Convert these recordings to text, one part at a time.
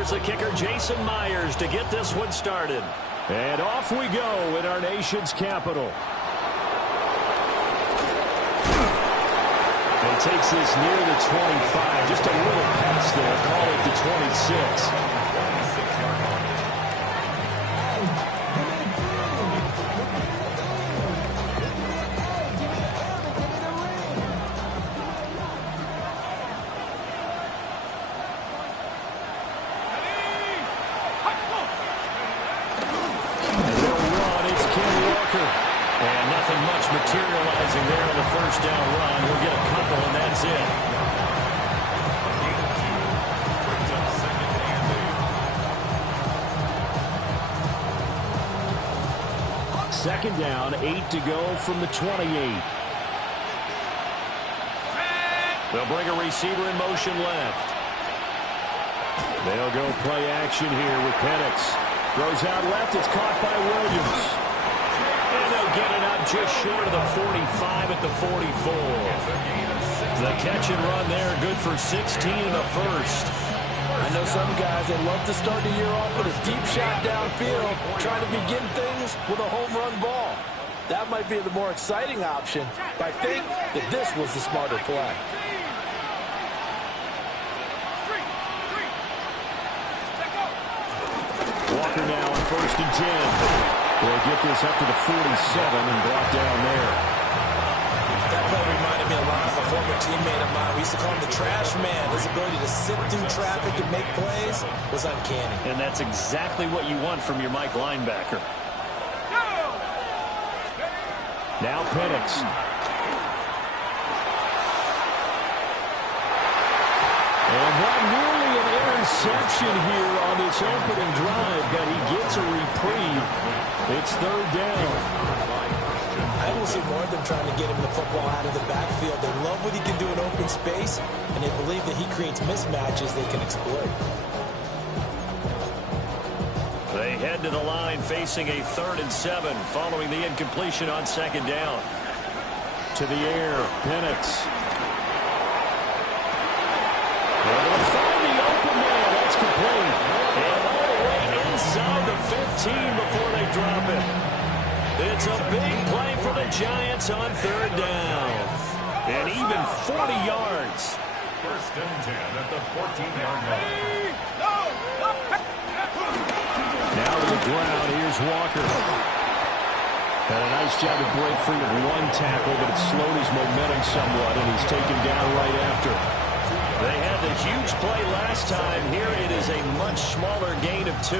Here's the kicker, Jason Myers, to get this one started. And off we go in our nation's capital. And takes this near the 25. Just a little pass there. Call it the 26. Materializing there on the first down run. He'll get a couple, and that's it. Second down, 8 to go from the 28. They'll bring a receiver in motion left. They'll go play action here with Penix. Throws out left. It's caught by Williams. And they'll get it up just short of the 45 at the 44. The catch and run there, good for 16 and a first. I know some guys, they love to start the year off with a deep shot downfield, trying to begin things with a home run ball. That might be the more exciting option, but I think that this was the smarter play. Walker now on 1st and 10. They'll get this up to the 47 and brought down there. That play reminded me a lot of a former teammate of mine. We used to call him the trash man. His ability to sit through traffic and make plays was uncanny. And that's exactly what you want from your Mike linebacker. Now Penix. And that nearly an interception here on this opening drive, but he gets a reprieve. It's 3rd down. I will see more of them trying to get him the football out of the backfield. They love what he can do in open space, and they believe that he creates mismatches they can exploit. They head to the line facing a 3rd and 7 following the incompletion on 2nd down. To the air, Penix. They'll find the open man. That's complete. And all the way inside the 15 before they drop it. It's a big play for the Giants on 3rd down. And even 40 yards. 1st and 10 at the 14-yard line. Now to the ground. Here's Walker. Had a nice job to break free of one tackle, but it slowed his momentum somewhat, and he's taken down right after. They had the huge play last time. Here it is a much smaller gain of 2.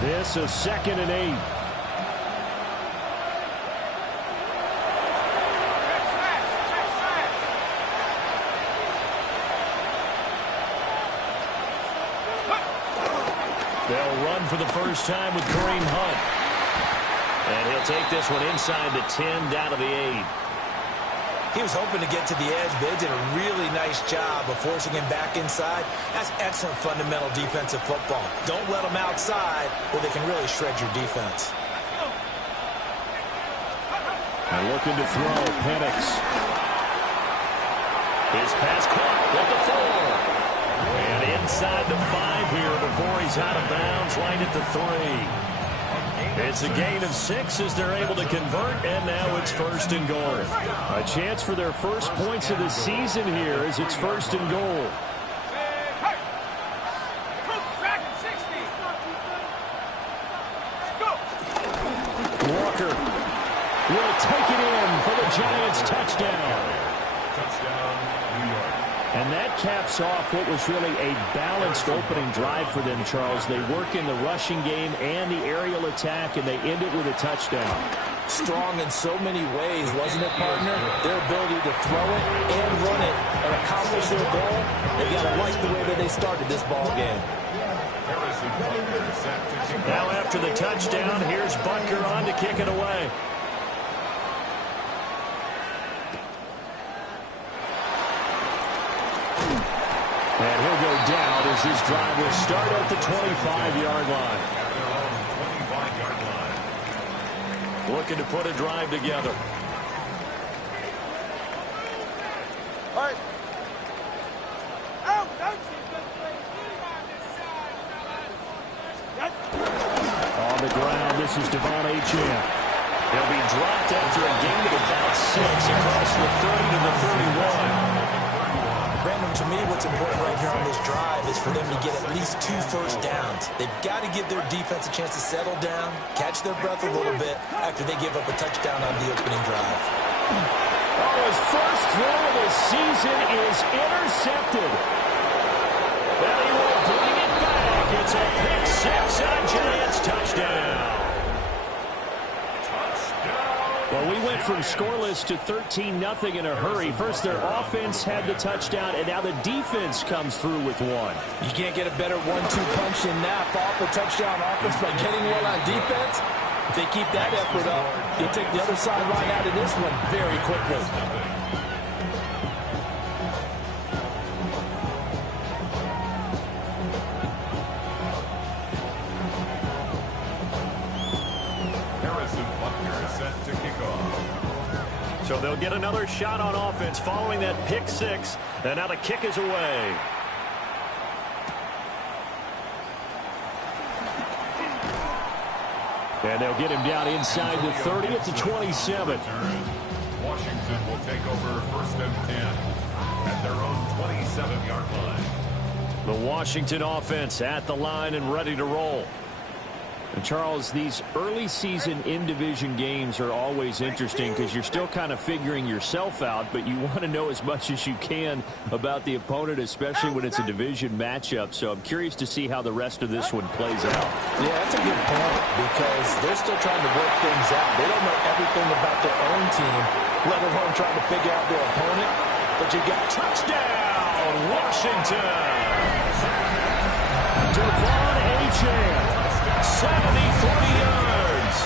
This is 2nd and 8. They'll run for the first time with Kareem Hunt. And he'll take this one inside the 10, down to the 8. He was hoping to get to the edge, but they did a really nice job of forcing him back inside. That's excellent fundamental defensive football. Don't let them outside, or they can really shred your defense. And looking to throw, Penix. His pass caught with the 4. And inside the 5 here before he's out of bounds, right at the 3. It's a gain of 6 as they're able to convert, and now it's 1st and goal. A chance for their first points of the season here as it's 1st and goal. Walker will take it in for the Giants touchdown. And that caps off what was really a balanced opening drive for them, Charles. They work in the rushing game and the aerial attack, and they end it with a touchdown. Strong in so many ways, wasn't it, partner? Their ability to throw it and run it and accomplish their goal, they got to like the way that they started this ball game. Now after the touchdown, here's Butker on to kick it away. And he'll go down as this drive will start at the 25-yard line. Looking to put a drive together. All right. on the ground. This is Devon Achane. He'll be dropped after a gain of about 6 across the 30 to the 31. Brandon, to me, what's important right here on this drive is for them to get at least 2 first downs. They've got to give their defense a chance to settle down, catch their breath a little bit after they give up a touchdown on the opening drive. Oh, his first throw of the season is intercepted. And he will bring it back. It's a pick 6 and a Giants touchdown. Well, we went from scoreless to 13-0 in a hurry. First, their offense had the touchdown, and now the defense comes through with one. You can't get a better 1-2 punch than that. Off a touchdown offense by getting one on defense. If they keep that effort up, you'll take the other sideline out of this one very quickly. So they'll get another shot on offense following that pick 6. And now the kick is away. And they'll get him down inside the 30 at the 27. Washington will take over 1st and 10 at their own 27-yard line. The Washington offense at the line and ready to roll. And Charles, these early season in-division games are always interesting because you're still kind of figuring yourself out, but you want to know as much as you can about the opponent, especially when it's a division matchup. So I'm curious to see how the rest of this one plays out. Yeah, that's a good point because they're still trying to work things out. They don't know everything about their own team, let alone trying to figure out their opponent. But you got touchdown, Washington. Devon Achane. 73 yards.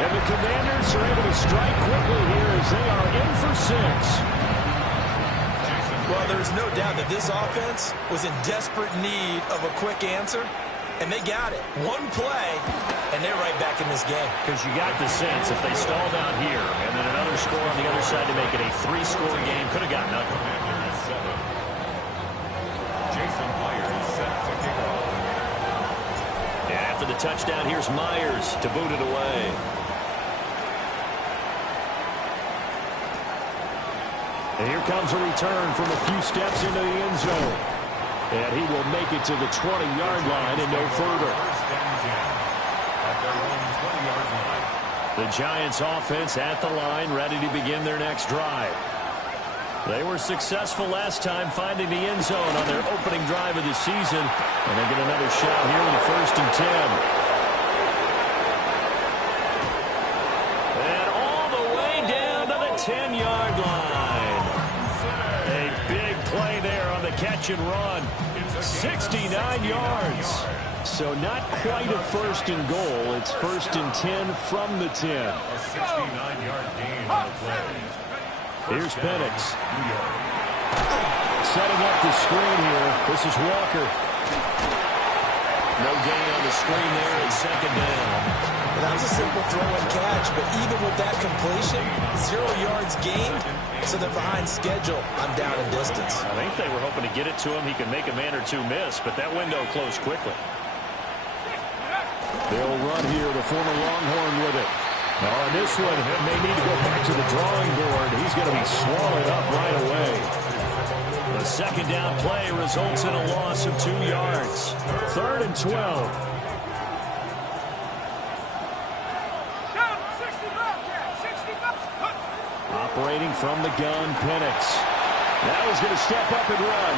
And the Commanders are able to strike quickly here as they are in for 6. Well, there's no doubt that this offense was in desperate need of a quick answer, and they got it. One play, and they're right back in this game. Because you got the sense if they stalled out here and then another score on the other side to make it a 3-score game, could have gotten nothing. Jason Myers set to kick off. After the touchdown, here's Myers to boot it away. And here comes a return from a few steps into the end zone. And he will make it to the 20-yard line and no further. At their own 20-yard line. The Giants offense at the line, ready to begin their next drive. They were successful last time finding the end zone on their opening drive of the season. And they get another shot here with the 1st and 10. And all the way down to the 10-yard line. A big play there on the catch and run. 69 yards. So not quite a 1st and goal. It's 1st and 10 from the 10. A 69-yard gain on the play. Here's Penix. Setting up the screen here. This is Walker. No gain on the screen there and 2nd down. Well, that was a simple throw and catch, but even with that completion, 0 yards gained, so they're behind schedule on down and distance. I think they were hoping to get it to him. He could make a man or two miss, but that window closed quickly. They'll run here, the former Longhorn with it. On this one, it may need to go back to the drawing board. He's going to be swallowed up right away. The 2nd down play results in a loss of 2 yards. 3rd and 12. Operating from the gun, Penix. Now he's going to step up and run.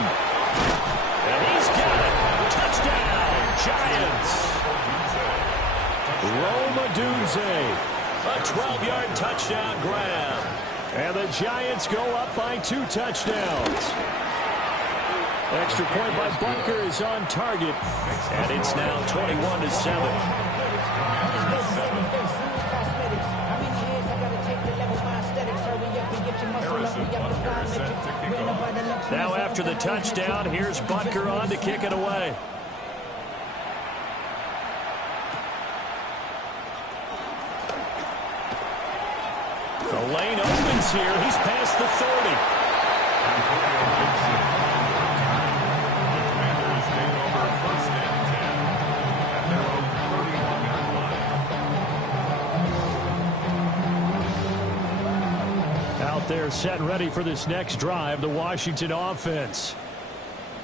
And he's got it. Touchdown, Giants. Rome Odunze. A 12-yard touchdown grab. And the Giants go up by 2 touchdowns. Extra point by Butker is on target. And it's now 21-7. Now after the touchdown, here's Butker on to kick it away. The lane opens here. He's past the 30. They're set and ready for this next drive, the Washington offense.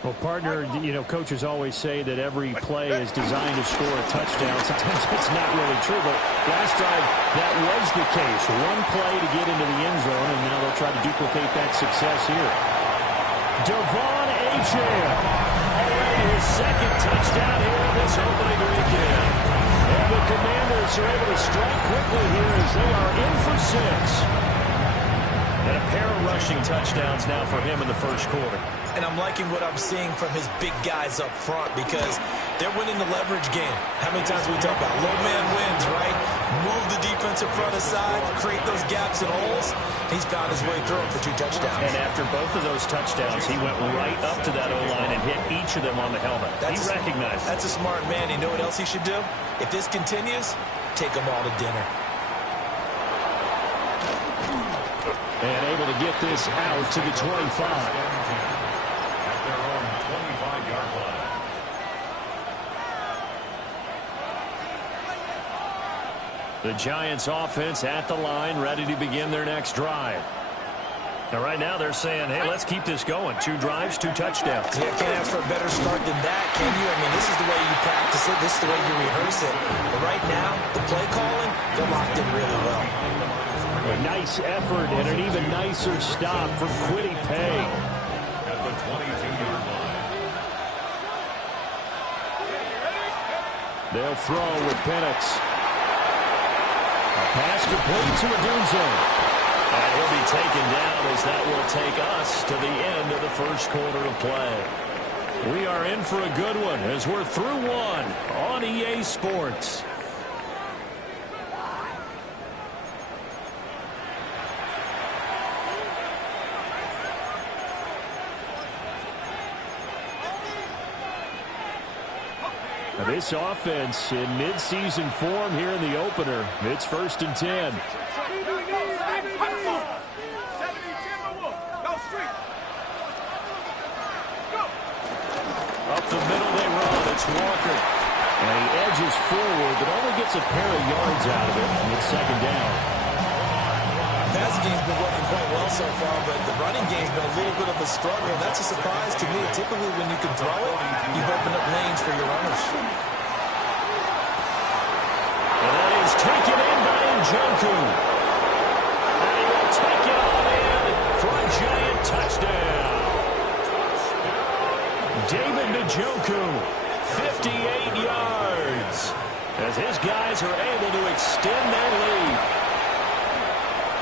Well, partner, you know, coaches always say that every play is designed to score a touchdown. Sometimes it's not really true, but last drive, that was the case. One play to get into the end zone, and now they'll try to duplicate that success here. Devon Achane, already his second touchdown here in this opening weekend. And the Commanders are able to strike quickly here as they are in for 6. And a pair of rushing touchdowns now for him in the first quarter. And I'm liking what I'm seeing from his big guys up front because they're winning the leverage game. How many times we talk about low man wins, right? Move the defensive front aside, create those gaps and holes. He's found his way through it for 2 touchdowns. And after both of those touchdowns, he went right up to that O-line and hit each of them on the helmet. He recognized it. That's a smart man. You know what else he should do? If this continues, take them all to dinner. And able to get this out to the 25. At their own 25-yard line. The Giants offense at the line, ready to begin their next drive. Now, right now, they're saying, hey, let's keep this going. 2 drives, 2 touchdowns. Yeah, can't ask for a better start than that, can you? I mean, this is the way you practice it. This is the way you rehearse it. But right now, the play calling, they're locked in really well. A nice effort and an even nicer stop for Kwity Paye. At the 22-yard line. They'll throw with Penix. A pass complete to Odunze. And he'll be taken down as that will take us to the end of the first quarter of play. We are in for a good one as we're through one on EA Sports. Now this offense in midseason form here in the opener. It's 1st and 10. Up the middle they run. It's Walker. And he edges forward, but only gets a pair of yards out of it. And it's 2nd down. Passing game's been working quite well so far, but the running game's been a little bit of a struggle. That's a surprise to me. Typically, when you can throw it, you've opened up lanes for your runners. And that is taken in by Njoku. And he will take it all in for a Giant touchdown. David Njoku, 58 yards, as his guys are able to extend their lead.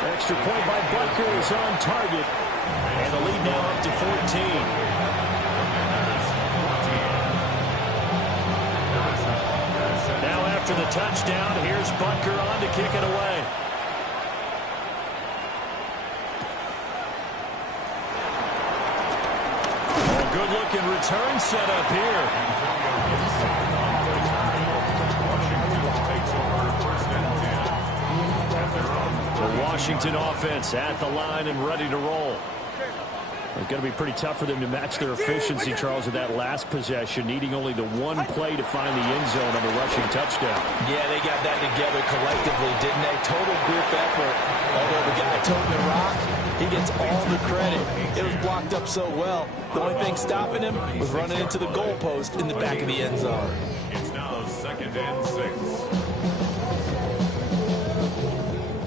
Extra point by Butker is on target. And the lead now up to 14. Now after the touchdown, here's Butker on to kick it away. A good-looking return set up here. The Washington offense at the line and ready to roll. It's going to be pretty tough for them to match their efficiency, Charles, with that last possession, needing only the one play to find the end zone on the rushing touchdown. Yeah, they got that together collectively, didn't they? Total group effort. Although the guy toting the rock, he gets all the credit. It was blocked up so well. The only thing stopping him was running into the goalpost in the back of the end zone. It's now 2nd and 6.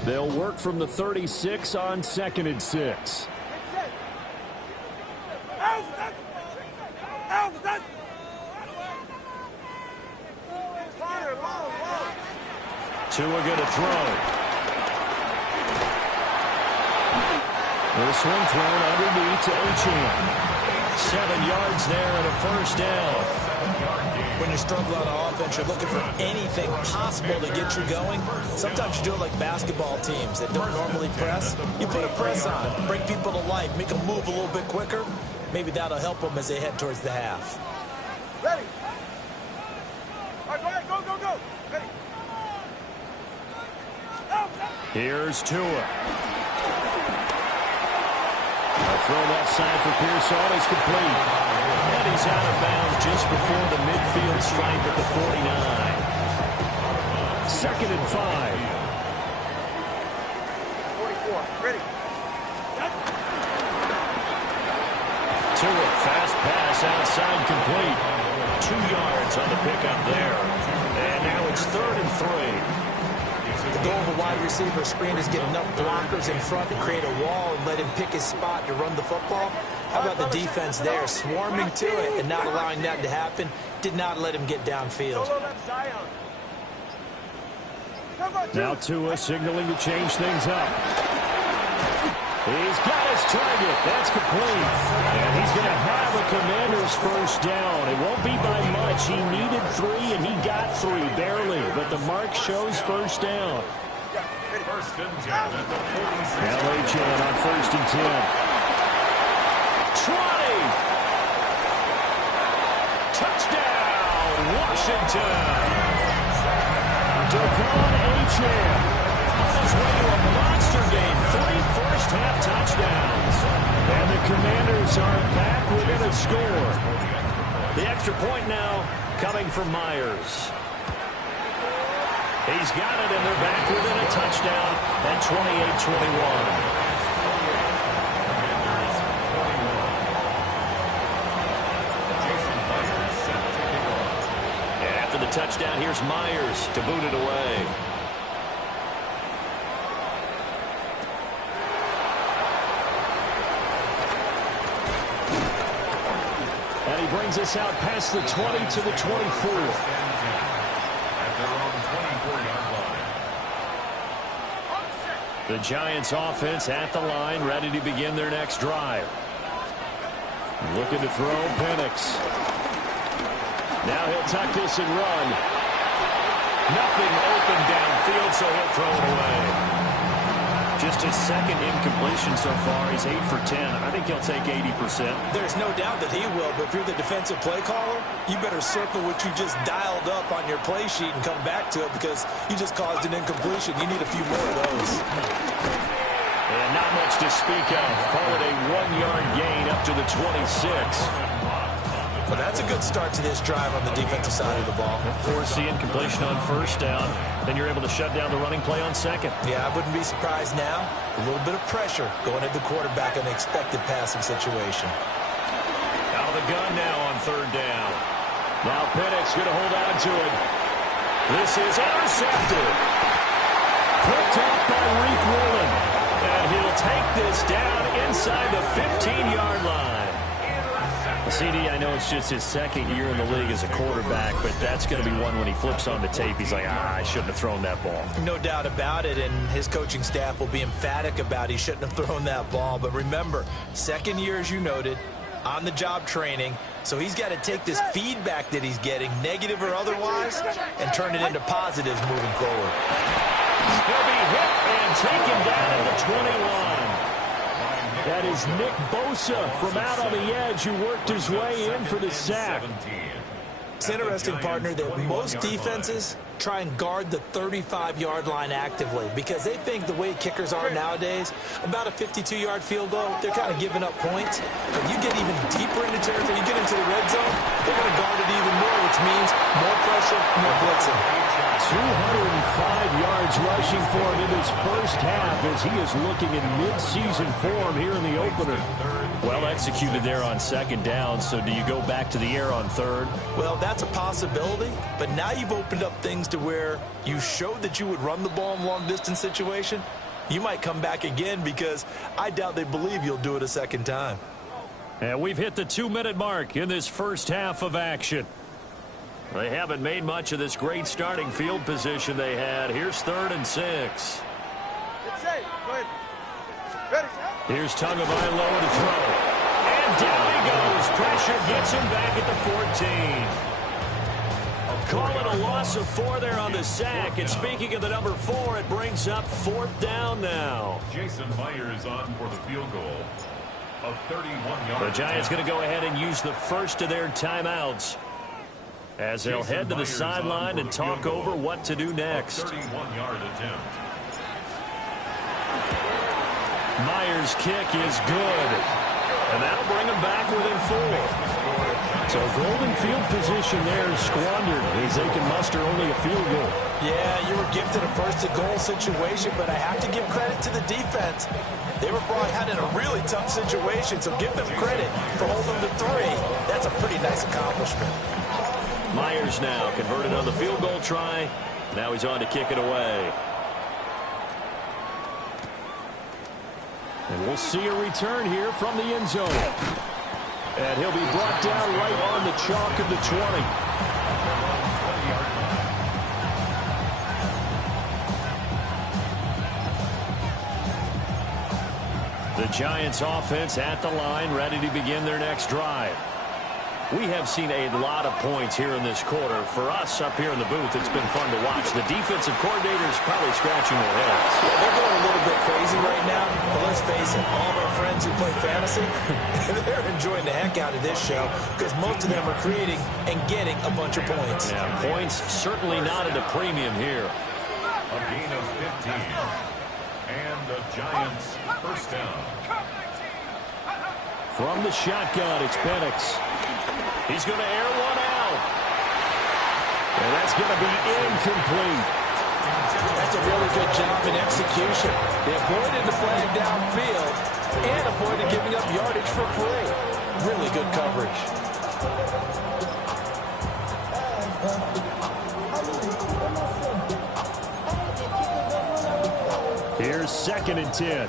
They'll work from the 36 on 2nd and 6. Tua going to throw. This one thrown underneath to Achane. 7 yards there and a 1st down. When you're struggling on offense, you're looking for anything possible to get you going. Sometimes you do it like basketball teams that don't normally press. You put a press on, bring people to life, make them move a little bit quicker. Maybe that'll help them as they head towards the half. Ready. All right, go, go, go. Ready. Here's Tua. A throw left side for Pearson is complete. And he's out of bounds just before the midfield stripe at the 49. 2nd and 5. 44. Ready. Tua, fast pass outside, complete. 2 yards on the pickup there. And now it's 3rd and 3. The goal of a wide receiver screen is get enough blockers in front to create a wall and let him pick his spot to run the football. How about the defense there, swarming to it and not allowing that to happen? Did not let him get downfield. Now Tua signaling to change things up. He's got his target. That's complete. And he's going to have a Commanders first down. It won't be by much. He needed 3, and he got 3, barely. But the mark shows first down. First and 10 at the 46. L.A. Chan on 1st and 10. 20. Touchdown, Washington. Devon Achane On his way to a monster game. 3 first-half touchdowns. And the Commanders are back within a score. The extra point now coming from Myers. He's got it, and they're back within a touchdown at 28-21. The touchdown, here's Myers to boot it away. And he brings us out past the 20 to the 24. At their own 24-yard line. The Giants offense at the line, ready to begin their next drive. Looking to throw Penix. Now he'll tuck this and run. Nothing open downfield, so he'll throw it away. Just his 2nd incompletion so far. He's 8 for 10. I think he'll take 80%. There's no doubt that he will, but if you're the defensive play caller, you better circle what you just dialed up on your play sheet and come back to it because you just caused an incompletion. You need a few more of those. And not much to speak of. Call it a 1-yard gain up to the 26. But that's a good start to this drive on the defensive side of the ball. Force the incompletion on first down. Then you're able to shut down the running play on second. Yeah, I wouldn't be surprised now. A little bit of pressure going at the quarterback in an expected passing situation. Out of the gun now on 3rd down. Now Penix going to hold on to it. This is intercepted. Picked up by Reek Woolen. And he'll take this down inside the 15-yard line. CD, I know it's just his 2nd year in the league as a quarterback, but that's going to be one when he flips on the tape. He's like, I shouldn't have thrown that ball. No doubt about it, and his coaching staff will be emphatic about he shouldn't have thrown that ball. But remember, 2nd year, as you noted, on-the-job training, so he's got to take this feedback that he's getting, negative or otherwise, and turn it into positives moving forward. He'll be hit and taken down at the 21. That is Nick Bosa from out on the edge who worked his way in for the sack. It's interesting, partner, that most defenses try and guard the 35-yard line actively because they think the way kickers are nowadays, about a 52-yard field goal, they're kind of giving up points. But you get even deeper into territory, you get into the red zone, they're going to guard it even more, which means more pressure, more blitzing. 205 yards rushing for him in his first half as he is looking in mid-season form here in the opener. Well executed there on 2nd down, so do you go back to the air on 3rd? Well, that's a possibility, but now you've opened up things to where you showed that you would run the ball in long-distance situation. You might come back again because I doubt they believe you'll do it a 2nd time. And we've hit the 2-minute mark in this first half of action. They haven't made much of this great starting field position they had. Here's 3rd and 6. Here's Tagovailoa to throw. And down he goes. Pressure gets him back at the 14. Call it a loss of 4 there on the sack. And speaking of the number 4, it brings up 4th down now. Jason Myers on for the field goal. A 31-yard. The Giants going to go ahead and use the first of their timeouts as they'll head to the sideline and talk over what to do next. 31-yard attempt. Myers' kick is good. And that'll bring them back within 4. So golden field position there is squandered as they can muster only a field goal. Yeah, you were gifted a first-to-goal situation, but I have to give credit to the defense. They were brought out in a really tough situation, so give them credit for holding them to 3. That's a pretty nice accomplishment. Myers now converted on the field goal try. Now he's on to kick it away. And we'll see a return here from the end zone. And he'll be brought down right on the chalk of the 20. The Giants offense at the line, ready to begin their next drive. We have seen a lot of points here in this quarter. For us up here in the booth, it's been fun to watch. The defensive coordinators probably scratching their heads. Yeah, they're going a little bit crazy right now, but let's face it, all of our friends who play fantasy, they're enjoying the heck out of this show because most of them are creating and getting a bunch of points. Yeah, points certainly not at a premium here. A gain of 15. And the Giants first down. From the shotgun, it's Penix. He's going to air one out. And that's going to be incomplete. That's a really good job in execution. They avoided the flag downfield and avoided giving up yardage for free. Really good coverage. Here's 2nd and 10.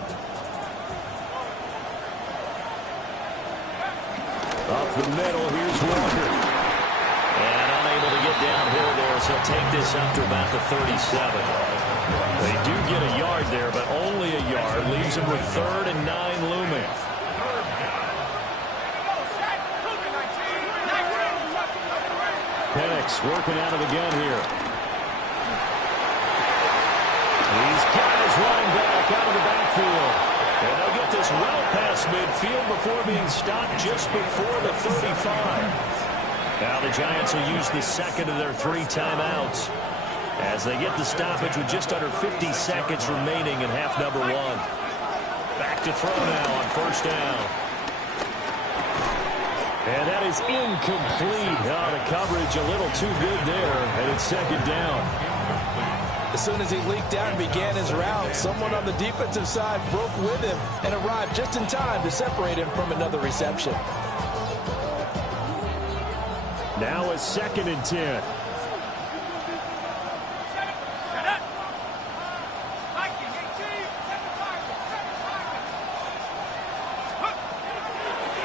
Up the middle, here's Walker. And unable to get downhill there, so he'll take this up to about the 37. They do get a yard there, but only a yard. Leaves them with 3rd and 9 looming. Penix working out of the gun here. He's got his running back out of the backfield. And they'll get this well past midfield before being stopped just before the 35. Now the Giants will use the second of their 3 timeouts as they get the stoppage with just under 50 seconds remaining in half number 1. Back to throw now on 1st down. And that is incomplete. Oh, the coverage a little too good there, and it's 2nd down. As soon as he leaked out and began his route, someone on the defensive side broke with him and arrived just in time to separate him from another reception. Now a 2nd and 10.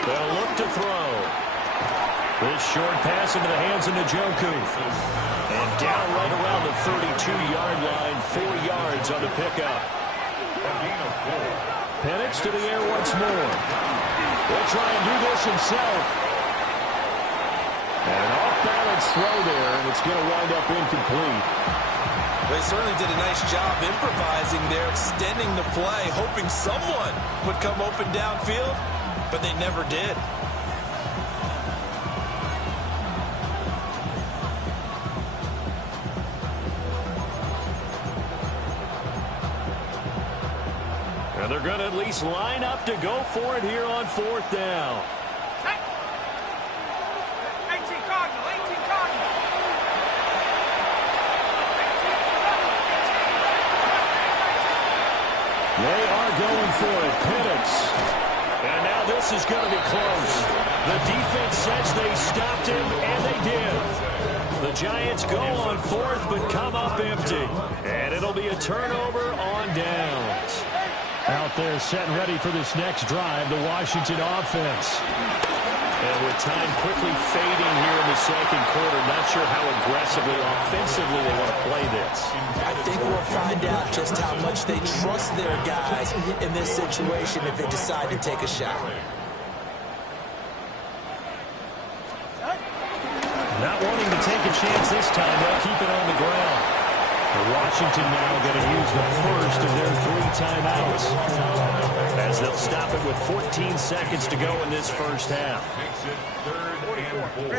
They'll look to throw. This short pass into the hands of Njoku. And down right around the 32-yard line, 4 yards on the pickup. Penix to the air once more. He'll try and do this himself. And an off-balance throw there, and it's going to wind up incomplete. They certainly did a nice job improvising there, extending the play, hoping someone would come open downfield, but they never did. And they're going to at least line up to go for it here on 4th down. 18 Cardinal, 18 Cardinal. They are going for it. Penix. And now this is going to be close. The defense says they stopped him, and they did. The Giants go on 4th, but come up empty. And it'll be a turnover on downs. Out there set and ready for this next drive, the Washington offense. And with time quickly fading here in the 2nd quarter, not sure how aggressively, offensively they want to play this. I think we'll find out just how much they trust their guys in this situation if they decide to take a shot. Not wanting to take a chance this time, they'll keep it on the ground. Washington now going to use the first of their 3 timeouts. As they'll stop it with 14 seconds to go in this first half. Makes it 3rd and 4.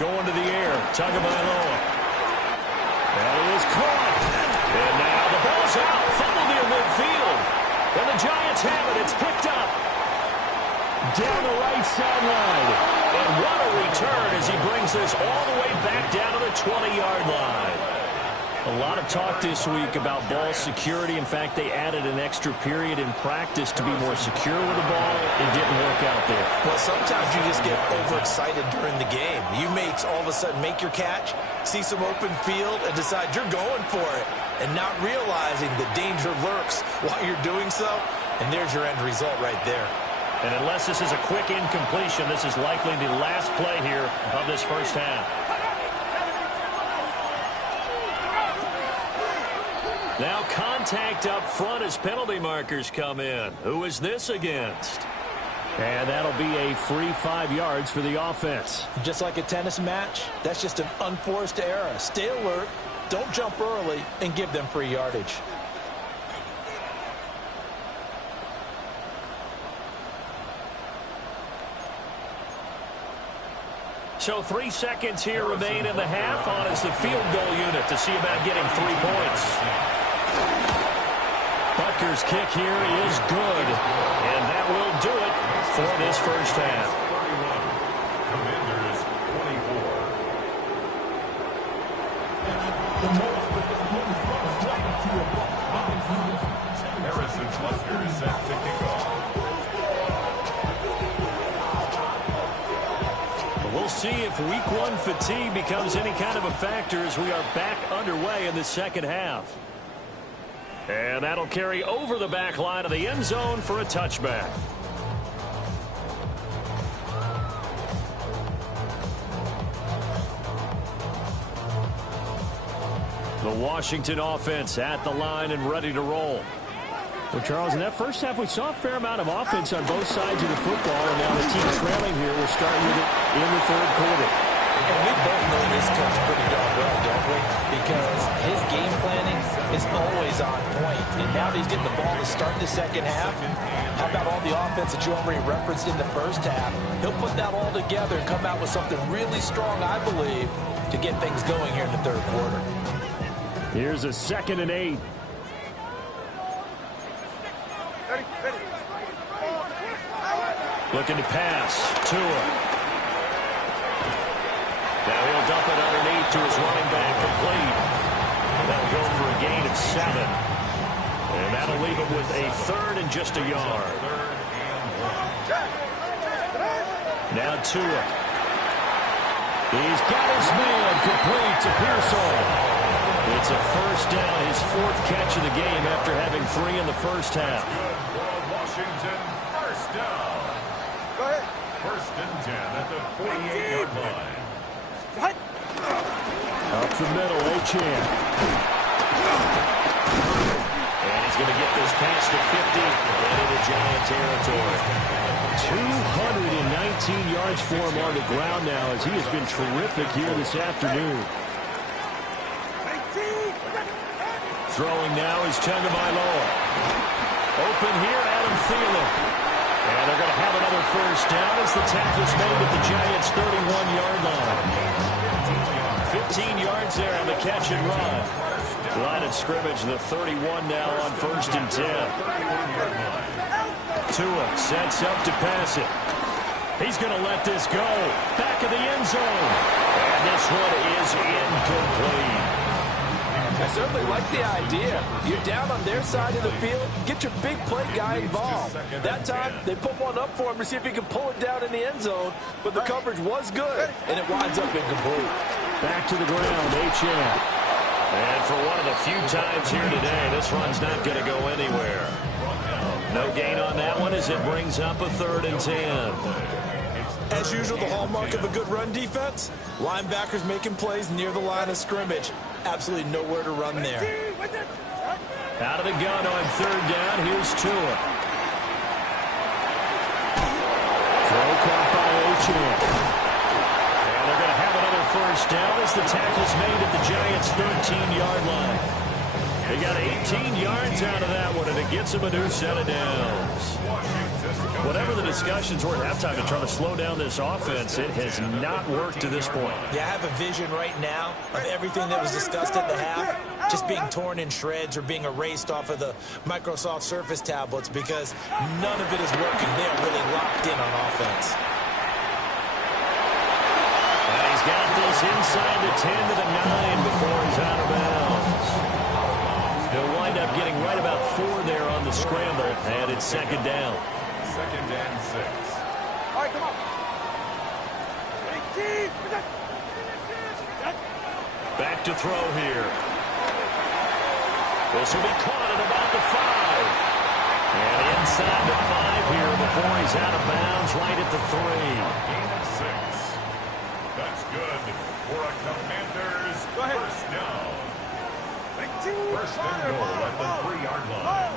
Going to the air, Tagovailoa. And it is caught. And now the ball's out, fumbled near midfield. And the Giants have it, it's picked up. down the right sideline. And what a return as he brings this all the way back down to the 20-yard line. A lot of talk this week about ball security. In fact, they added an extra period in practice to be more secure with the ball. It didn't work out there. Well, sometimes you just get overexcited during the game. You may all of a sudden make your catch, see some open field, and decide you're going for it, and not realizing the danger lurks while you're doing so. And there's your end result right there. And unless this is a quick incompletion, this is likely the last play here of this first half. Now contact up front as penalty markers come in. Who is this against? And that'll be a free 5 yards for the offense. Just like a tennis match, that's just an unforced error. Stay alert, don't jump early, and give them free yardage. So 3 seconds here remain in the half on as the field goal unit to see about getting 3 points. Butker's kick here is good, and that will do it for this first half. 31, Harrison Butker is set to kick off. We'll see if week 1 fatigue becomes any kind of a factor as we are back underway in the second half. And that'll carry over the back line of the end zone for a touchback. The Washington offense at the line and ready to roll. Well, Charles, in that first half, we saw a fair amount of offense on both sides of the football, and now the team trailing here will start with it in the third quarter. And we both know this coach pretty darn well, don't we? Because his game planning is always on point. And now that he's getting the ball to start the second half, how about all the offense that you already referenced in the first half? He'll put that all together and come out with something really strong, I believe, to get things going here in the third quarter. Here's a 2nd and 8. Looking to pass. Tua. Now he'll dump it underneath to his running back, complete. That'll go for a gain of 7. And that'll leave him with a 3rd and just a yard. Now Tua. He's got his man complete to Pearsall. It's a first down, his 4th catch of the game after having 3 in the first half. Washington, first down. Go ahead. 1st and 10 at the 48-yard line. Up the middle, Achane. And he's going to get this past the 50 and into Giant territory. 219 yards for him on the ground now as he has been terrific here this afternoon. Throwing now is Tagovailoa. Open here, Adam Thielen. And they're going to have another first down as the tackle's made at the Giants' 31-yard line. 15 yards there on the catch and run. Line of scrimmage, the 31 now on 1st and 10. Tua sets up to pass it. He's going to let this go. Back of the end zone. And this one is incomplete. I certainly like the idea. You're down on their side of the field. Get your big play guy involved. That time, they put one up for him to see if he can pull it down in the end zone. But the coverage was good, and it winds up incomplete. Back to the ground, Achane. And for one of the few times here today, this run's not going to go anywhere. No gain on that one as it brings up a 3rd and 10. As usual, the hallmark of a good run defense, linebackers making plays near the line of scrimmage. Absolutely nowhere to run there. Out of the gun on 3rd down, here's Tua. Throw caught by Achane. And they're going to have another first down as the tackle's made at the Giants' 13-yard line. They got 18 yards out of that one, and it gets them a new set of downs. Whatever the discussions were at halftime to try to slow down this offense, it has not worked to this point. Yeah, I have a vision right now of everything that was discussed at the half. just being torn in shreds or being erased off of the Microsoft Surface tablets because none of it is working. They are really locked in on offense. And he's got this inside the 10 to the 9 before he's out of bounds. He'll wind up getting right about 4 there on the scramble, and it's second down. Second and 6. All right, come on. Back to throw here. This will be caught at about the 5. And inside the 5 here before he's out of bounds, right at the 3. Gain of 6. That's good for a Commanders first down. First and goal at the 3-yard line.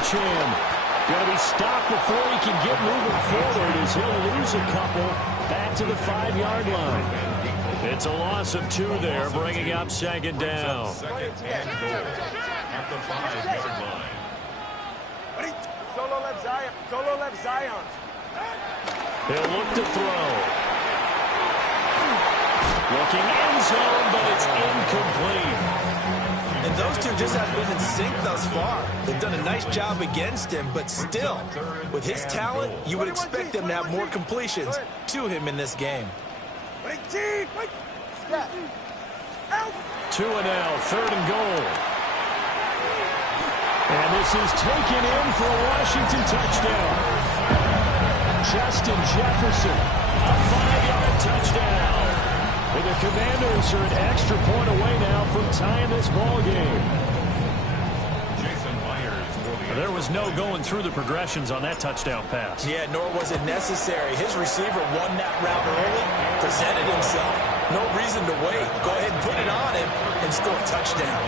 Achane going to be stopped before he can get moving forward as he'll lose a couple back to the 5-yard line. It's a loss of 2 there, bringing up second down. Second and goal at the 5-yard line. Solo left Zion. Solo left Zion. He'll look to throw. Looking end zone, but it's incomplete. And those two just haven't been in sync thus far. They've done a nice job against him, but still, with his talent, you would expect them to have more completions to him in this game. 2 and now, 3rd and goal. And this is taken in for a Washington touchdown. Justin Jefferson, a 5-yard touchdown. And the Commanders are an extra point away now from tying this ball game. Jason Myers for the There was no going through the progressions on that touchdown pass. Yeah, nor was it necessary. His receiver won that route early, presented himself. No reason to wait. Go ahead and put it on him and score a touchdown.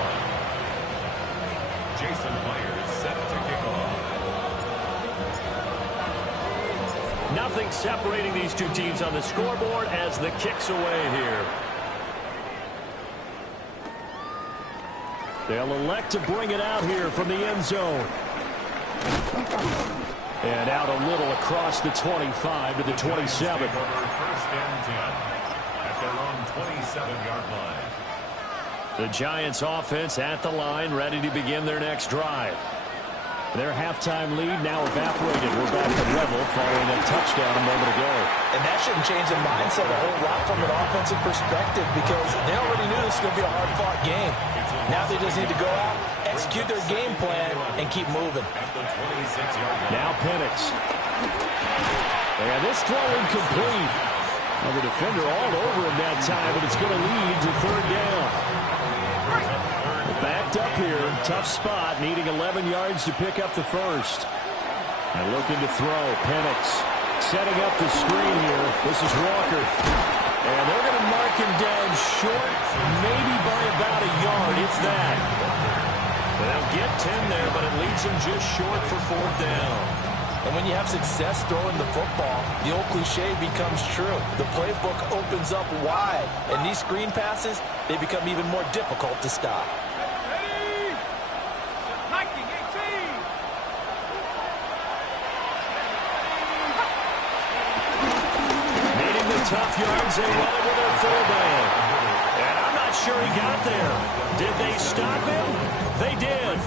Jason Myers set to kick off. Nothing separating these two teams on the scoreboard as the kick's away here. They'll elect to bring it out here from the end zone. And out a little across the 25 to the 27. First and 10 at their own 27-yard line. The Giants offense at the line, ready to begin their next drive. Their halftime lead now evaporated. We're back to level following a touchdown a moment ago. And that shouldn't change the mindset a whole lot from an offensive perspective because they already knew this was going to be a hard-fought game. Now they just need to go out, execute their game plan, and keep moving. At the 26-yard line. Now Penix. And this throw incomplete. Well, the defender all over him that time, but it's going to lead to 3rd down. Backed up here, tough spot, needing 11 yards to pick up the first. And looking to throw, Penix setting up the screen here. This is Walker. And they're going to mark him down short, maybe by about a yard, if that. They'll get 10 there, but it leaves them just short for 4th down. And when you have success throwing the football, the old cliche becomes true. The playbook opens up wide, and these screen passes, they become even more difficult to stop. Tough yards, they run it with their fullback. And I'm not sure he got there. Did they stop him? They did.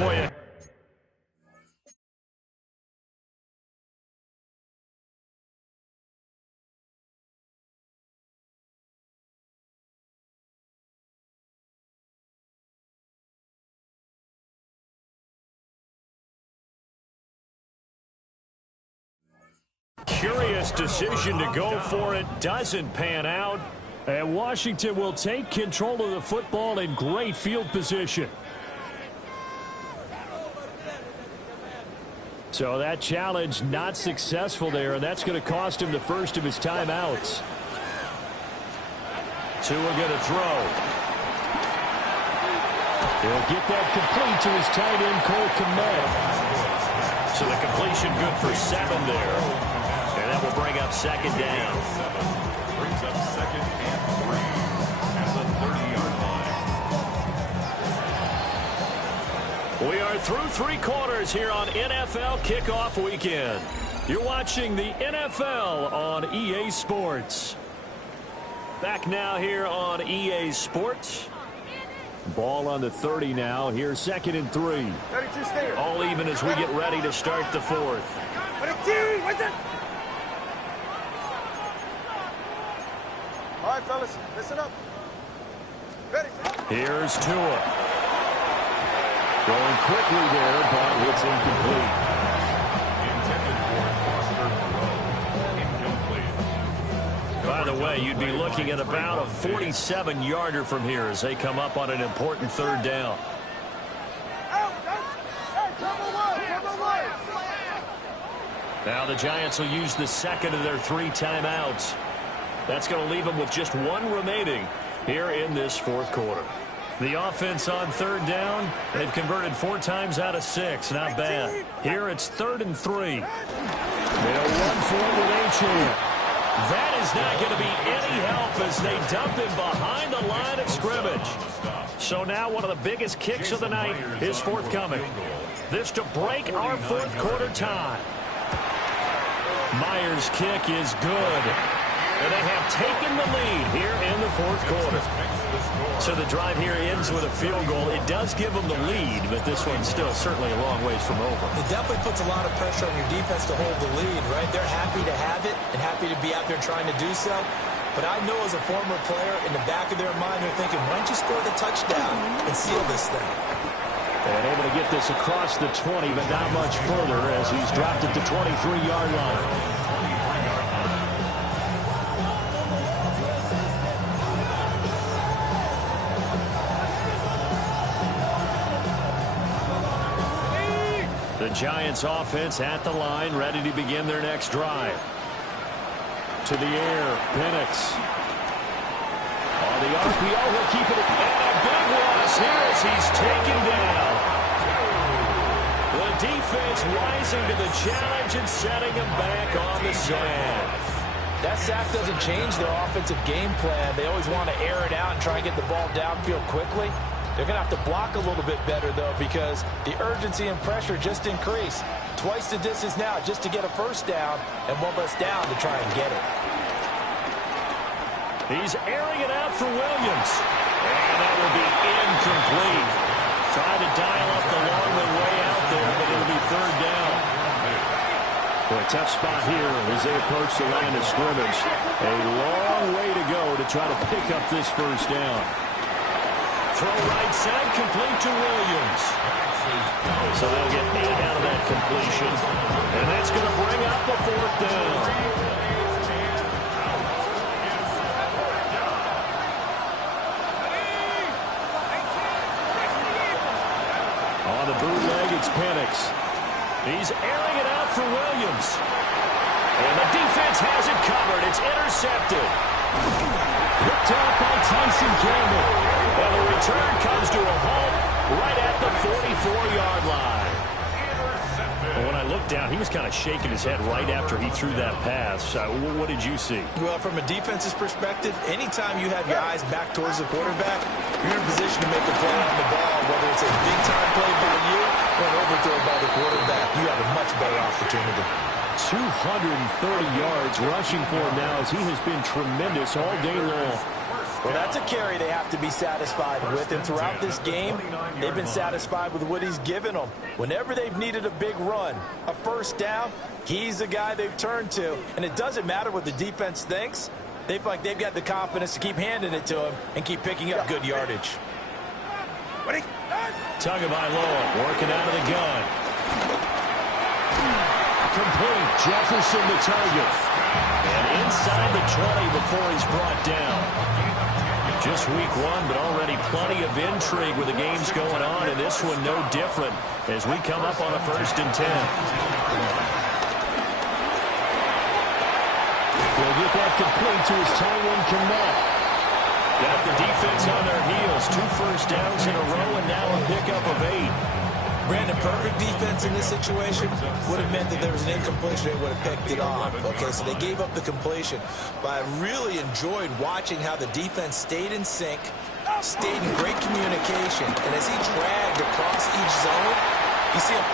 Boy, curious decision to go for it. Doesn't pan out. And Washington will take control of the football in great field position. So that challenge not successful there, and that's going to cost him the first of his timeouts. Tua going to throw. He'll get that complete to his tight end, Cole Kmet. so the completion good for 7 there. And that will bring up second down. Brings up second and 3 at the 30-yard line. We are through 3 quarters here on NFL Kickoff Weekend. You're watching the NFL on EA Sports. Back now here on EA Sports. Ball on the 30 now. Here's 2nd and 3. All even as we get ready to start the 4th. All right, fellas, listen up. Ready? Here's Tua. Going quickly there, but it's incomplete. Intended for Foster Moreau. Incomplete. By the way, you'd be looking at about a 47-yarder from here as they come up on an important 3rd down. Now the Giants will use the 2nd of their 3 timeouts. That's going to leave them with just 1 remaining here in this 4th quarter. The offense on 3rd down, they've converted 4 times out of 6. Not bad. Here it's 3rd and 3. They'll run for it with Achane. That is not going to be any help as they dump him behind the line of scrimmage. So now one of the biggest kicks of the night is forthcoming. This to break our 4th quarter tie. Myers' kick is good. And they have taken the lead here in the 4th quarter. So the drive here ends with a field goal. It does give them the lead, but this one's still certainly a long ways from over. It definitely puts a lot of pressure on your defense to hold the lead, right? They're happy to have it and happy to be out there trying to do so. But I know as a former player, in the back of their mind, they're thinking, why don't you score the touchdown and seal this thing? And able to get this across the 20, but not much further as he's dropped it to 23-yard line. The Giants offense at the line, ready to begin their next drive. To the air, Penix. On the RPO, he'll keep it. And a big loss here as he's taken down. The defense rising to the challenge and setting him back on the sand. That sack doesn't change their offensive game plan. They always want to air it out and try and get the ball downfield quickly. They're going to have to block a little bit better, though, because the urgency and pressure just increase. Twice the distance now just to get a first down, and 1 less down to try and get it. He's airing it out for Williams. And that will be incomplete. Tried to dial up the long way out there, but it'll be 3rd down. Boy, tough spot here as they approach the line of scrimmage. A long way to go to try to pick up this first down. Throw right side, complete to Williams. So they'll get 8 out of that completion. And that's going to bring up the 4th down. On the bootleg, it's Penix. He's airing it out for Williams. And the defense has it covered. It's intercepted. Picked off by Tyson Campbell. And the return comes to a halt right at the 44-yard line. And when I looked down, he was kind of shaking his head right after he threw that pass. What did you see? Well, from a defense's perspective, anytime you have your eyes back towards the quarterback, you're in a position to make a play on the ball, whether it's a big-time play by you or an overthrow by the quarterback. You have a much better opportunity. 230 yards rushing for him now as he has been tremendous all day long. Well, that's a carry they have to be satisfied with, and throughout this game, they've been satisfied with what he's given them. Whenever they've needed a big run, a first down, he's the guy they've turned to. And it doesn't matter what the defense thinks. They feel like they've got the confidence to keep handing it to him and keep picking up good yardage. Tagovailoa working out of the gun. Complete. Jefferson the target. And inside the 20 before he's brought down. Just week 1, but already plenty of intrigue with the games going on, and this one no different as we come up on a 1st and 10. They'll get that complete to his Tyrone Kmet. Got the defense on their heels. 2 first downs in a row, and now a pickup of 8. Brandon, perfect defense in this situation would have meant that there was an incompletion. They would have picked it off. Okay, so they gave up the completion. But I really enjoyed watching how the defense stayed in sync, stayed in great communication. And as he dragged across each zone, you see him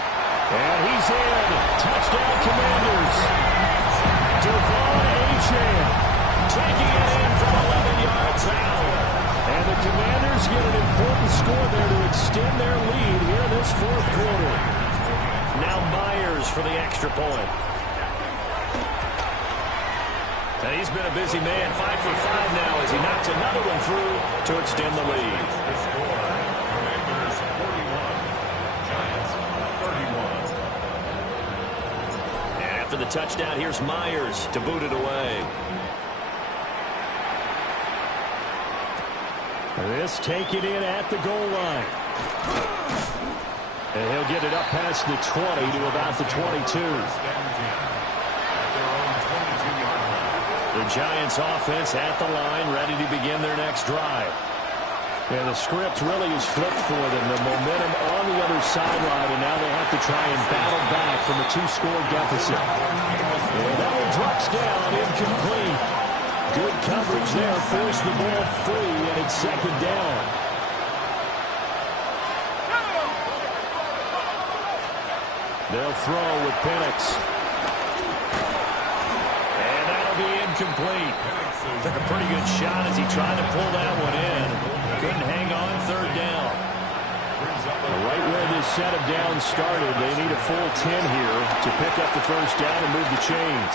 And he's in. Touchdown, Commanders. Devon Achane taking it in from 11 yards out. And the Commanders get an important score there to extend their lead here in this fourth quarter. Now Myers for the extra point. And he's been a busy man, 5 for 5 now as he knocks another one through to extend the lead. The score, Commanders 41, Giants 31. And after the touchdown, here's Myers to boot it away. This taken in at the goal line. And he'll get it up past the 20 to about the 22. The Giants offense at the line, ready to begin their next drive. And the script really is flipped for them. The momentum on the other sideline, and now they have to try and battle back from a 2-score deficit. And that one drops down, incomplete. Good coverage there, forced the ball free, and it's second down. They'll throw with Penix. And that'll be incomplete. Took a pretty good shot as he tried to pull that one in. Couldn't hang on, third down. Right where this set of downs started, they need a full 10 here to pick up the first down and move the chains.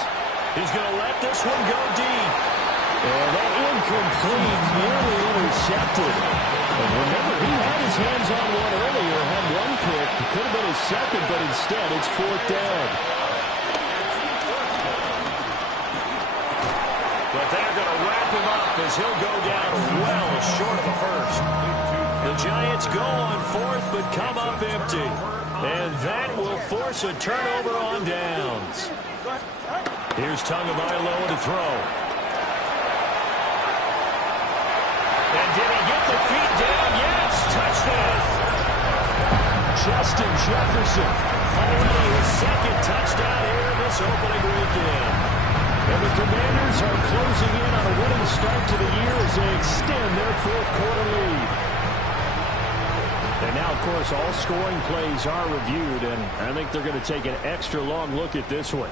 He's going to let this one go deep. And that incomplete, nearly intercepted. And remember, he had his hands on one earlier, had one pick. It could have been his second, but instead it's fourth down. But they're going to wrap him up as he'll go down well short of a first. The Giants go on fourth, but come up empty. And that will force a turnover on downs. Here's Tagovailoa to throw. And did he get the feet down? Yes, touchdown. Justin Jefferson. Already his second touchdown here this opening weekend. And the Commanders are closing in on a winning start to the year as they extend their fourth quarter lead. And now, of course, all scoring plays are reviewed, and I think they're going to take an extra long look at this one.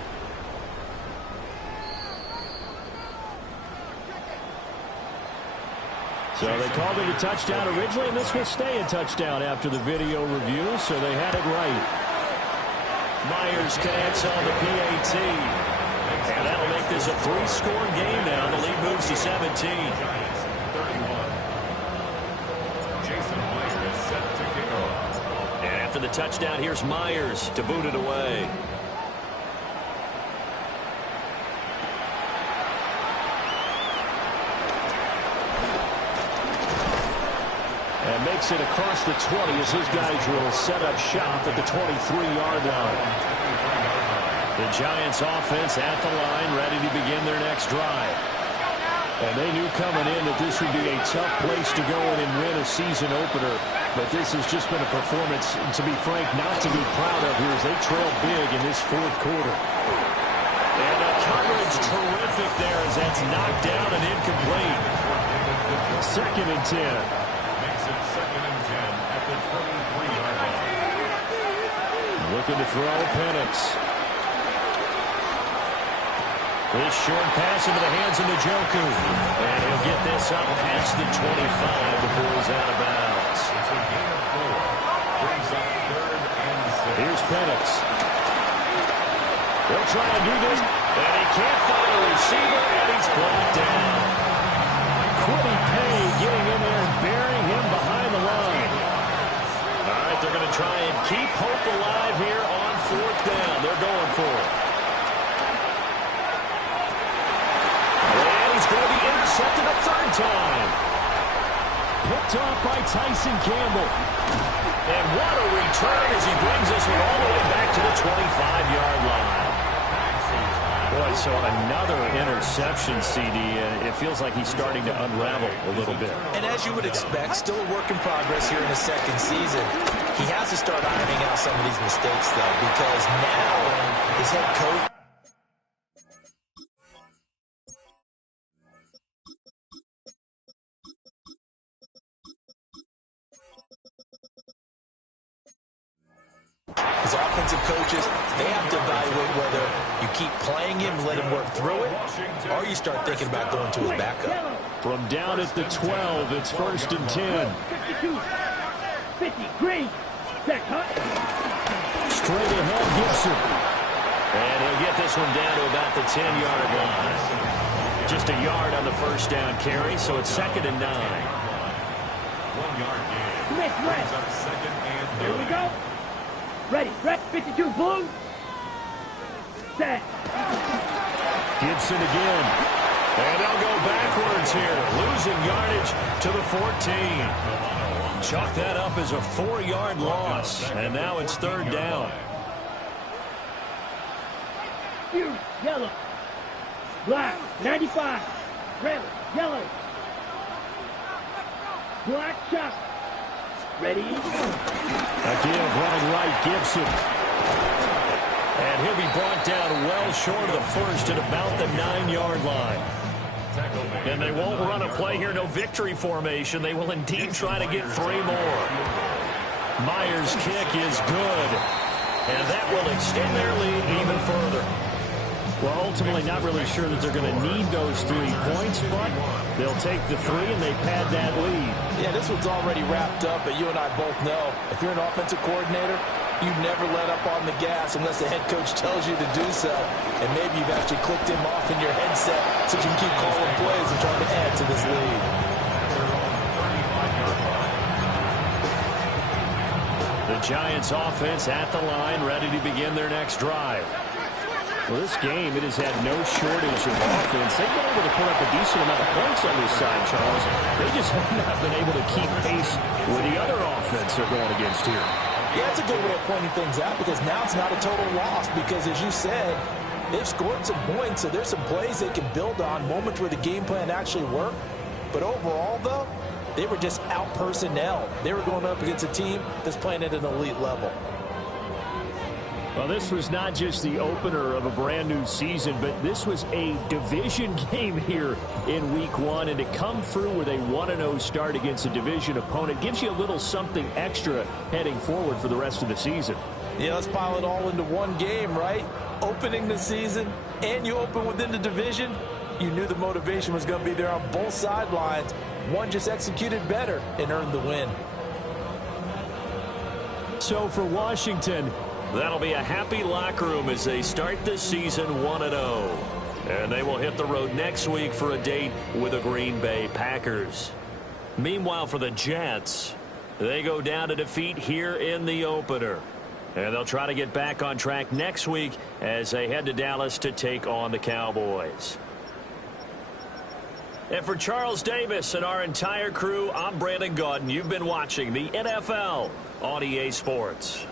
So they called it a touchdown originally, and this will stay a touchdown after the video review, so they had it right. Myers connects on the PAT. And that'll make this a 3-score game now. The lead moves to 17. Giants 31. Jason Myers set to kick off. And after the touchdown, here's Myers to boot it away. And makes it across the 20 as his guys will set up shop at the 23-yard line. The Giants offense at the line, ready to begin their next drive. And they knew coming in that this would be a tough place to go in and win a season opener. But this has just been a performance, to be frank, not to be proud of here as they trail big in this fourth quarter. And the coverage terrific there as that's knocked down and incomplete. Second and 10. Makes it second and 10 at the 23-yard line. Looking to throw Penix. This short pass into the hands of Njoku. And he'll get this up past the 25 before he's out of bounds. It's a gain of 4. Brings up third and 6. Here's Penix. They'll try and do this. And he can't find a receiver, and he's brought down. Kwity Paye getting in there and burying him behind the line. All right, they're going to try and keep hope alive here on fourth down. They're going for it. And he's going to be intercepted a third time. Picked off by Tyson Campbell. And what a return as he brings us all the way back to the 25-yard line. Boy, so another interception, CD, and it feels like he's starting to unravel a little bit. And as you would expect, still a work in progress here in his second season. He has to start ironing out some of these mistakes, though, because now his head coach... His offensive coaches, they have to evaluate whether you keep playing him, let him work through it, or you start thinking about going to his backup. From down at the 12, it's 1st and 10. 50, green, set, cut. Straight ahead, Gibson. And he'll get this one down to about the 10-yard line. Just a yard on the first down carry, so it's 2nd and 9. 1 yard gain. Smith, Brings up 2nd and 9. Here we go. Ready, 52, blue. Set. Gibson again. And they'll go backwards here, losing yardage to the 14. Chalk that up as a 4-yard loss, and now it's 3rd down. Yellow. Black, 95. Red, yellow. Black shot. Ready? A give running right, Gibson. And he'll be brought down well short of the first at about the 9-yard line. And they won't run a play here, no victory formation. They will indeed try to get 3 more. Myers' kick is good. And that will extend their lead even further. Well, ultimately not really sure that they're going to need those 3 points, but they'll take the 3 and they pad that lead. Yeah, this one's already wrapped up, but you and I both know if you're an offensive coordinator, you never let up on the gas unless the head coach tells you to do so. And maybe you've actually clicked him off in your headset so you can keep calling plays and trying to add to this lead. The Giants offense at the line, ready to begin their next drive. Well, this game, it has had no shortage of offense. They've been able to put up a decent amount of points on this side, Charles. They just have not been able to keep pace with the other offense they're going against here. Yeah, it's a good way of pointing things out because now it's not a total loss because, as you said, they've scored some points, so there's some plays they can build on, moments where the game plan actually worked. But overall, though, they were just out-personnel. They were going up against a team that's playing at an elite level. Well, this was not just the opener of a brand new season, but this was a division game here in week 1. And to come through with a 1-0 start against a division opponent gives you a little something extra heading forward for the rest of the season. Yeah, let's pile it all into one game, right? Opening the season, and you open within the division. You knew the motivation was going to be there on both sidelines. One just executed better and earned the win. So for Washington, that'll be a happy locker room as they start this season 1-0. And they will hit the road next week for a date with the Green Bay Packers. Meanwhile, for the Jets, they go down to defeat here in the opener. And they'll try to get back on track next week as they head to Dallas to take on the Cowboys. And for Charles Davis and our entire crew, I'm Brandon Gaudin. You've been watching the NFL on EA Sports.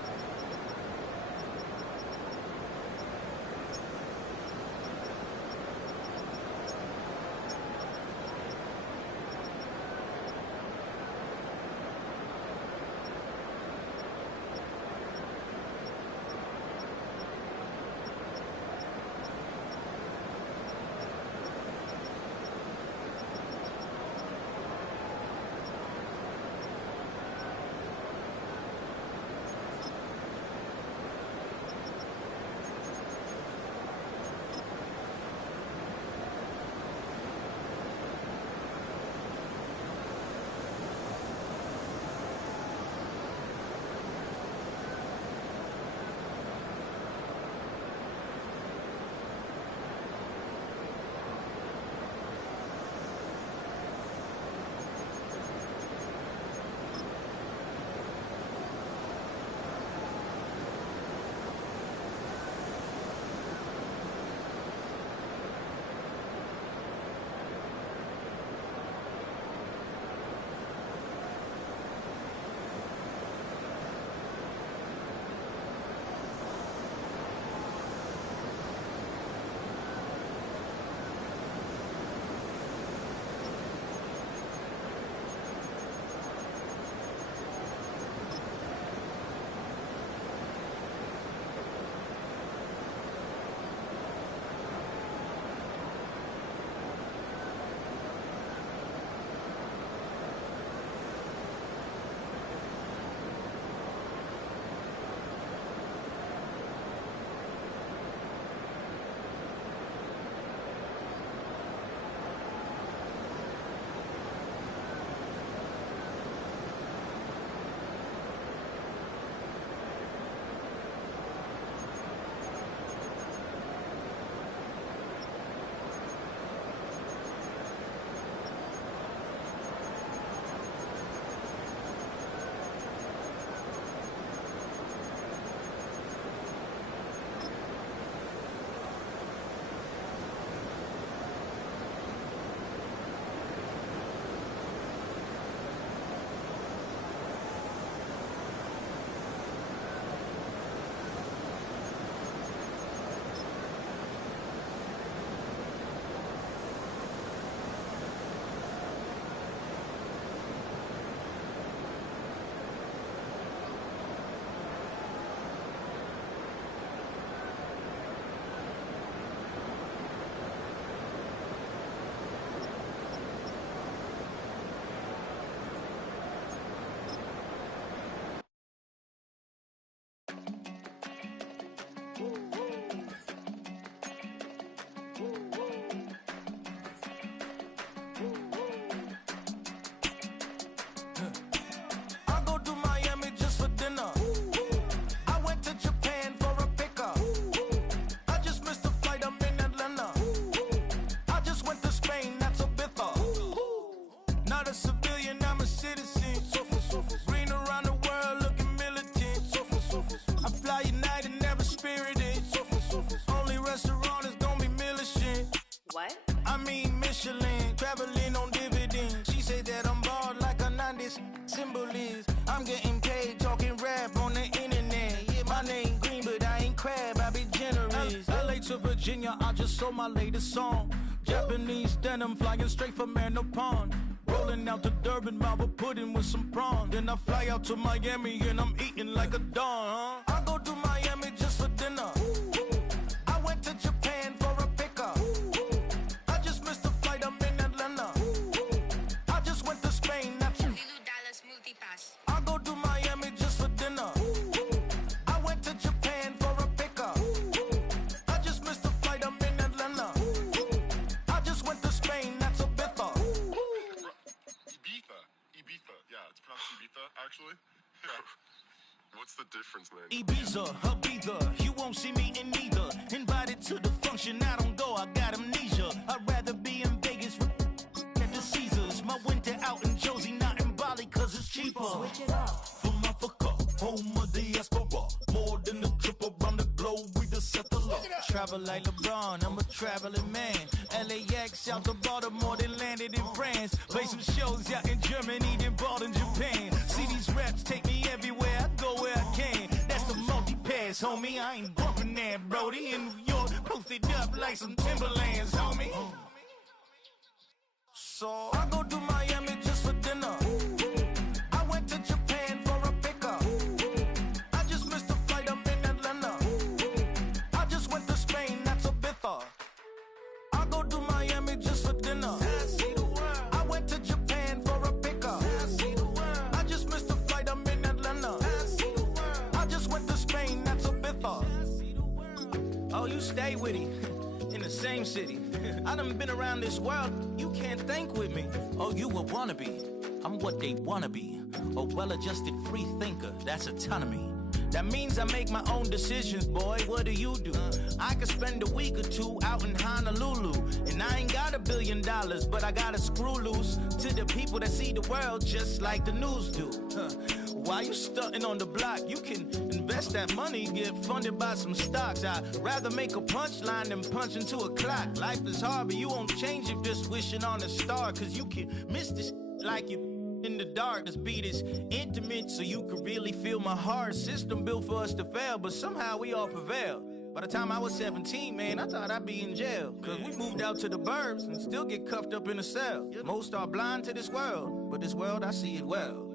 a civilian, I'm a citizen. Green around the world, looking militant. I fly United, never spirited. Only restaurant is gonna be militant. What? I mean Michelin, traveling on dividends. She said that I'm bald like a 90s symbol is. I'm getting paid, talking rap on the internet. Yeah, my name Green, but I ain't crab, I be generous. LA to Virginia, I just sold my latest song. Japanese denim, flying straight from Manapon. Rolling out to Durban, Marble pudding with some prawns. Then I fly out to Miami and I'm eating like a don. I go to Miami just for dinner. I went to Japan for a pickup. I just missed the flight, I'm in Atlanta. I just went to Spain, that's Dallas Multipass. I go to Miami just for dinner. I went to Japan for a pickup. I just missed the flight, I'm in Atlanta. I just went to Spain, that's a Ibiza. Ibiza. Yeah, it's pronounced Ibiza, actually. What's the difference, man? Ibiza, Ibiza, you won't see me in neither. Invited to the function, I don't go, I got amnesia. I'd rather be in Vegas at the Caesars. My winter out in Josie, not in Bali, cause it's cheaper. Switch it up. From Africa, home of diaspora. More than a trip around the globe, we just set the law. Travel like LeBron, I'm a traveling man. LAX out to Baltimore, then landed in France. Play some shows out in Germany, then bought in Japan. See these raps take me everywhere, I go where I can. That's the multi-pass, homie, I ain't bumping that, Brody. In New York, posted up like some Timberlands, homie. So I go to Miami just for dinner. I went to Japan for a pickup. I just missed the flight, I'm in Atlanta. I just went to Spain, that's Ibiza. I go to Miami just for dinner. I went to Japan for a pickup. I just missed the flight, I'm in Atlanta. I just went to Spain, that's Ibiza. Oh, you stay with him. In the same city. I done been around this world, you can't think with me. Oh, you a wannabe, I'm what they wanna be. A well-adjusted free thinker, that's autonomy. That means I make my own decisions, boy, what do? I could spend a week or two out in Honolulu. And I ain't got $1 billion, but I got a screw loose to the people that see the world just like the news do. Why you stunting on the block? You can invest that money, get funded by some stocks. I'd rather make a punchline than punch into a clock. Life is hard, but you won't change it just wishing on a star. Cause you can miss this like you in the dark. This beat is intimate, so you can really feel my heart. System built for us to fail, but somehow we all prevail. By the time I was 17, man, I thought I'd be in jail. Cause we moved out to the burbs and still get cuffed up in a cell. Most are blind to this world, but this world, I see it well.